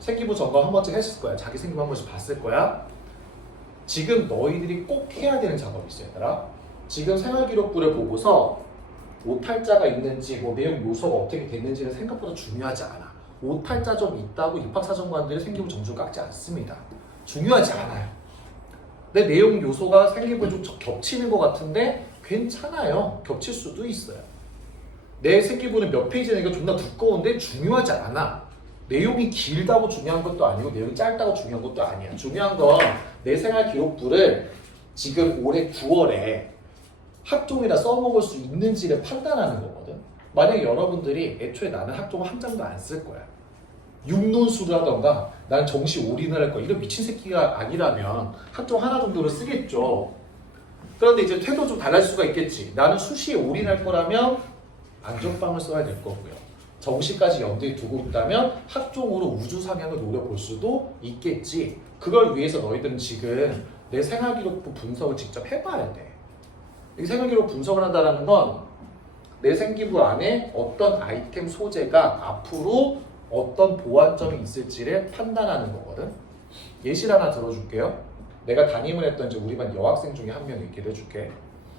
생기부 점검 한 번쯤 했을 거야. 자기 생기부 한 번씩 봤을 거야. 지금 너희들이 꼭 해야 되는 작업이 있어, 얘들아. 지금 생활기록부를 보고서 오탈자가 있는지 뭐 내용 요소가 어떻게 됐는지는 생각보다 중요하지 않아. 오탈자 좀 있다고 입학사정관들이 생기부 점수를 깎지 않습니다. 중요하지 않아요. 내 내용 요소가 생기부에 좀 겹치는 것 같은데 괜찮아요. 겹칠 수도 있어요. 내 생기부는 몇 페이지니까 존나 두꺼운데 중요하지 않아. 내용이 길다고 중요한 것도 아니고 내용이 짧다고 중요한 것도 아니야. 중요한 건 내 생활기록부를 지금 올해 9월에 학종에다 써먹을 수 있는지를 판단하는 거거든. 만약에 여러분들이 애초에 나는 학종을 한 장도 안 쓸 거야. 육론수를 하던가 난 정시 올인을 할 거야. 이런 미친 새끼가 아니라면 학종 하나 정도를 쓰겠죠. 그런데 이제 태도 좀 달라질 수가 있겠지. 나는 수시에 올인할 거라면 안전빵을 써야 될 거고요. 정시까지 염두에 두고 있다면 학종으로 우주 상향을 노려볼 수도 있겠지. 그걸 위해서 너희들은 지금 내 생활기록부 분석을 직접 해봐야 돼. 이 생활기록 분석을 한다는 건 내 생기부 안에 어떤 아이템 소재가 앞으로 어떤 보완점이 있을지를 판단하는 거거든. 예시를 하나 들어줄게요. 내가 담임을 했던 이제 우리 반 여학생 중에 한 명이 얘기를 해줄게.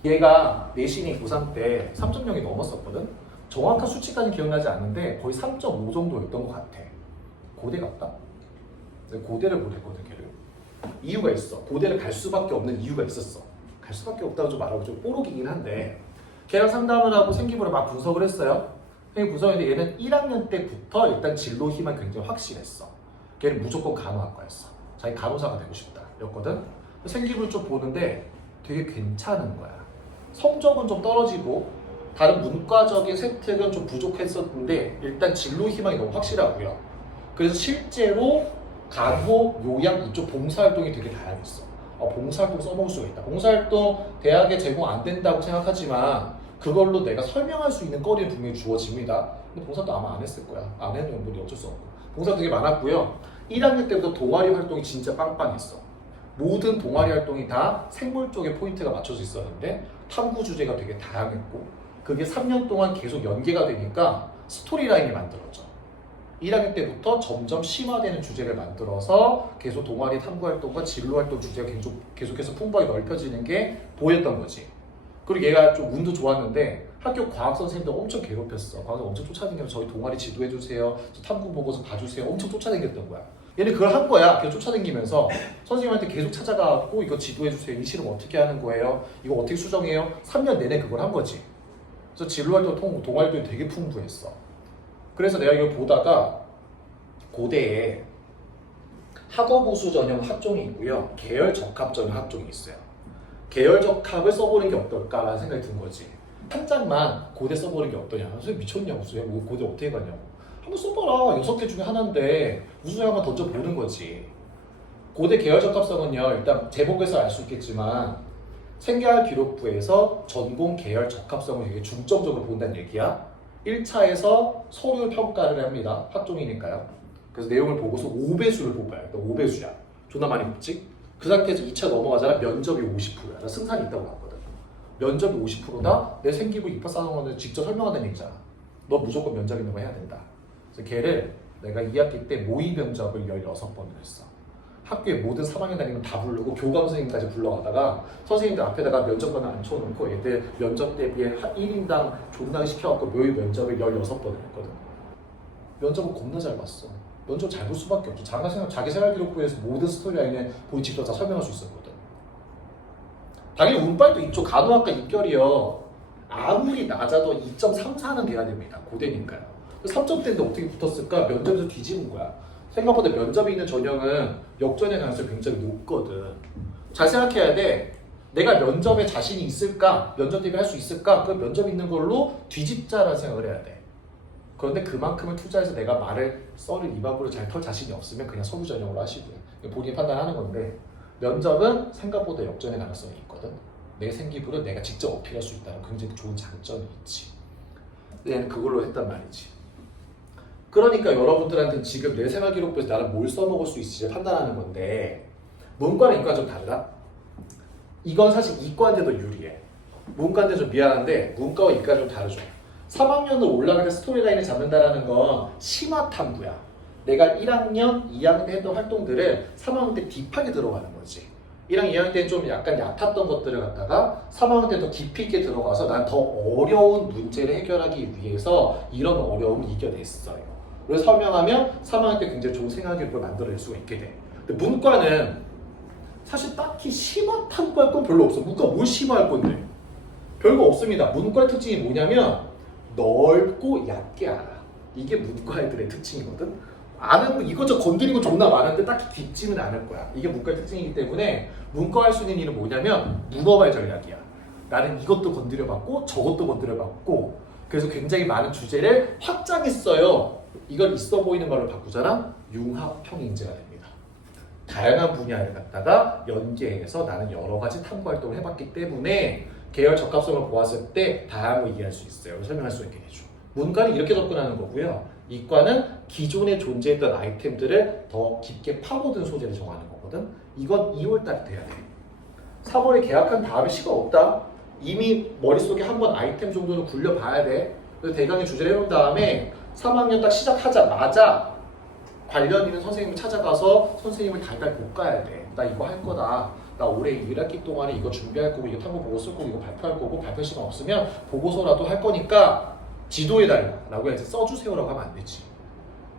얘가 내신이 고3 때 3.0이 넘었었거든. 정확한 수치까지는 기억나지 않는데 거의 3.5 정도였던 것 같아. 고대 갔다? 내가 고대를 보냈거든, 걔를. 이유가 있어. 고대를 갈 수밖에 없는 이유가 있었어. 갈 수밖에 없다고 좀 말하고 좀 뽀록이긴 한데 걔랑 상담을 하고 생기부를 막 분석을 했어요. 분석했는데 얘는 1학년 때부터 일단 진로 희망이 굉장히 확실했어. 걔는 무조건 간호학과였어. 자기 간호사가 되고 싶다 였거든. 생기부를 좀 보는데 되게 괜찮은 거야. 성적은 좀 떨어지고 다른 문과적인 혜택은 좀 부족했었는데 일단 진로 희망이 너무 확실하고요. 그래서 실제로 간호, 요양 이쪽 봉사활동이 되게 다양했어. 봉사활동 써먹을 수가 있다. 봉사활동 대학에 제공 안 된다고 생각하지만 그걸로 내가 설명할 수 있는 거리는 분명히 주어집니다. 근데 봉사도 아마 안 했을 거야. 안 해도 뭐 어쩔 수 없고. 봉사 되게 많았고요. 1학년 때부터 동아리 활동이 진짜 빵빵했어. 모든 동아리 활동이 다 생물 쪽에 포인트가 맞춰져 있었는데 탐구 주제가 되게 다양했고 그게 3년 동안 계속 연계가 되니까 스토리라인이 만들어져. 1학년 때부터 점점 심화되는 주제를 만들어서 계속 동아리 탐구 활동과 진로 활동 주제가 계속해서 풍부하게 넓혀지는 게 보였던 거지. 그리고 얘가 좀 운도 좋았는데 학교 과학 선생님도 엄청 괴롭혔어. 과학 엄청 쫓아다니면서 저희 동아리 지도해주세요. 저 탐구 보고서 봐주세요. 엄청 쫓아다녔던 거야. 얘는 그걸 한 거야. 계속 쫓아다니면서 선생님한테 계속 찾아가고 이거 지도해주세요. 이 실험 어떻게 하는 거예요? 이거 어떻게 수정해요? 3년 내내 그걸 한 거지. 그래서 진로 활동, 동아리 활동이 되게 풍부했어. 그래서 내가 이걸 보다가 고대에 학업우수 전형 학종이 있고요. 계열 적합 전형 학종이 있어요. 계열 적합을 써보는 게 어떨까라는 생각이 든 거지. 한 장만 고대 써보는 게 어떠냐. 선생님 미쳤냐고. 뭐 고대 어떻게 가냐고. 한번 써봐라. 6개 중에 하나인데 우수에 한번 던져보는 거지. 고대 계열 적합성은요. 일단 제목에서 알 수 있겠지만 생계활 기록부에서 전공 계열 적합성을 되게 중점적으로 본다는 얘기야. 1차에서 서류 평가를 합니다. 학종이니까요. 그래서 내용을 보고서 5배수를 뽑아요. 5배수야. 존나 많이 뽑지? 그 상태에서 2차 넘어가잖아. 면접이 50%야. 나 승산이 있다고 봤거든. 면접이 50%다? 내 생기부 입학사정관을 직접 설명한다는 얘기잖아. 너 무조건 면접 있는 거 해야 된다. 그래서 걔를 내가 2학기 때 모의 면접을 16번을 했어. 학교에 모든 3학년 다니면 다 부르고 교감 선생님까지 불러가다가 선생님들 앞에다가 면접관을 앉혀놓고 애들 면접 대비에 1인당 존나게 시켜갖고 모의 면접을 16번을 했거든. 면접은 겁나 잘 봤어. 면접 잘 볼 수밖에 없죠. 자기 생활기록부에서 모든 스토리라인에 본인 직접 다 설명할 수 있었거든. 당연히 운빨도 있죠. 간호학과 입결이요. 아무리 낮아도 2.34는 돼야 됩니다. 고대니까요. 3점대인데 어떻게 붙었을까? 면접에서 뒤집은 거야. 생각보다 면접이 있는 전형은 역전의 가능성이 굉장히 높거든. 잘 생각해야 돼. 내가 면접에 자신이 있을까? 면접 대비 할 수 있을까? 그 면접 있는 걸로 뒤집자라는 생각을 해야 돼. 그런데 그만큼을 투자해서 내가 말을 썰을 입 앞으로 잘 털 자신이 없으면 그냥 서류 전형으로 하시고요. 본인이 판단하는 건데 면접은 생각보다 역전의 가능성이 있거든. 내 생기부를 내가 직접 어필할 수 있다는 굉장히 좋은 장점이 있지. 얘는 그걸로 했단 말이지. 그러니까 여러분들한테는 지금 내 생활기록부에서 나는 뭘 써먹을 수 있을지 판단하는 건데 문과랑 이과는 좀 다르다? 이건 사실 이과인데도 유리해. 문과인데 좀 미안한데 문과와 이과는 좀 다르죠. 3학년을 올라갈 때 스토리라인을 잡는다는 건 심화 탐구야. 내가 1학년, 2학년 때 했던 활동들을 3학년 때 딥하게 들어가는 거지. 1학년, 2학년 때는 좀 약간 얕았던 것들을 갖다가 3학년 때 더 깊이 있게 들어가서 난 더 어려운 문제를 해결하기 위해서 이런 어려움을 이겨냈어요. 그래서 설명하면 3학년 때 굉장히 좋은 생활교육을 만들어낼 수가 있게 돼. 근데 문과는 사실 딱히 심화 탐구할 건 별로 없어. 문과 뭘 심화할 건데? 별거 없습니다. 문과의 특징이 뭐냐면 넓고 얕게 알아. 이게 문과 애들의 특징이거든. 아는 거 이것저것 건드리는 거 존나 많은데 딱히 깊지는 않을 거야. 이게 문과의 특징이기 때문에 문과 할 수 있는 일은 뭐냐면 물어발 전략이야. 나는 이것도 건드려봤고 저것도 건드려봤고 그래서 굉장히 많은 주제를 확장했어요. 이걸 있어 보이는 말로 바꾸잖아. 융합평행제가 됩니다. 다양한 분야를 갖다가 연계해서 나는 여러 가지 탐구 활동을 해봤기 때문에 계열 적합성을 보았을 때 다양한 걸 이해할 수 있어요. 설명할 수 있게 되죠. 문과는 이렇게 접근하는 거고요. 이과는 기존에 존재했던 아이템들을 더 깊게 파고든 소재를 정하는 거거든. 이건 2월달에 돼야 돼. 3월에 계약한 다음에 시간 없다. 이미 머릿속에 한번 아이템 정도는 굴려봐야 돼. 그래서 대강의 주제를 해놓은 다음에 3학년 딱 시작하자마자 관련 있는 선생님을 찾아가서 선생님을 달달 볶아야 돼. 나 이거 할 거다. 나 올해 1학기 동안에 이거 준비할 거고 이거 탐구 보고 쓸 거고 이거 발표할 거고 발표 시간 없으면 보고서라도 할 거니까 지도해달라 라고 해서 써주세요라고 하면 안 되지.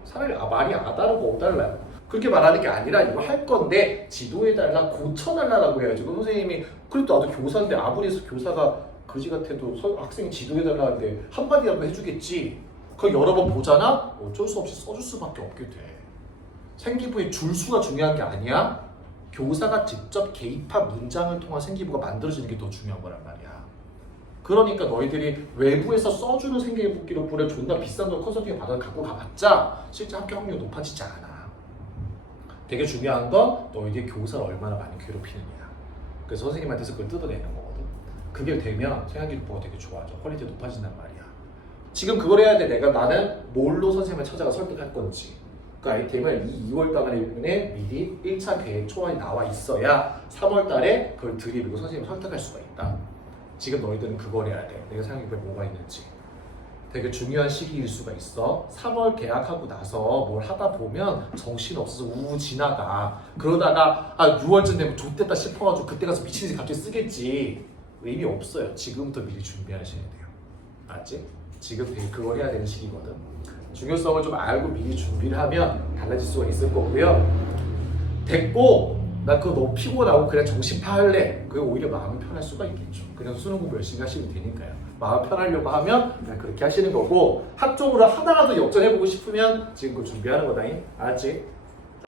차라리 말이 아다르고 어달라요. 그렇게 말하는 게 아니라 이거 할 건데 지도해달라 고쳐달라고 해야지. 그 선생님이 그래도 나도 교사인데 아무리 해서 교사가 그지 같아도 학생이 지도해달라 하는데 한마디라도 해주겠지. 그걸 여러 번 보잖아? 어쩔 수 없이 써줄 수밖에 없게 돼. 생기부의 줄수가 중요한 게 아니야. 교사가 직접 개입한 문장을 통한 생기부가 만들어지는 게 더 중요한 거란 말이야. 그러니까 너희들이 외부에서 써주는 생기부 기록부를 존나 비싼 돈 컨설팅 받아 갖고 가봤자 실제 합격 확률이 높아지지 않아. 되게 중요한 건 너희들이 교사를 얼마나 많이 괴롭히느냐. 그래서 선생님한테서 그걸 뜯어내는 거거든. 그게 되면 생활기록부가 되게 좋아져. 퀄리티가 높아진단 말이야. 지금 그걸 해야 돼. 나는 뭘로 선생님을 찾아가 설득할 건지. 그 아이템을 2월 달에 미리 1차 계획 초안이 나와 있어야 3월 달에 그걸 들이밀고 선생님을 설득할 수가 있다. 지금 너희들은 그걸 해야 돼. 내가 생각해보면 뭐가 있는지. 되게 중요한 시기일 수가 있어. 3월 계약하고 나서 뭘 하다 보면 정신없어서 우우 지나가. 그러다가 6월쯤 되면 좋댔다 싶어가지고 그때 가서 미친 듯이 갑자기 쓰겠지. 의미 없어요. 지금부터 미리 준비하셔야 돼요. 알았지? 지금 되게 그걸 해야 되는 시기거든. 중요성을 좀 알고 미리 준비를 하면 달라질 수가 있을 거고요. 됐고 나 그거 너무 피곤하고 그냥 정신 파할래. 그게 오히려 마음이 편할 수가 있겠죠. 그냥 수능 공부 열심히 하시면 되니까요. 마음 편하려고 하면 그냥 그렇게 하시는 거고 학종으로 하나라도 역전해보고 싶으면 지금 그거 준비하는 거다잉. 알았지?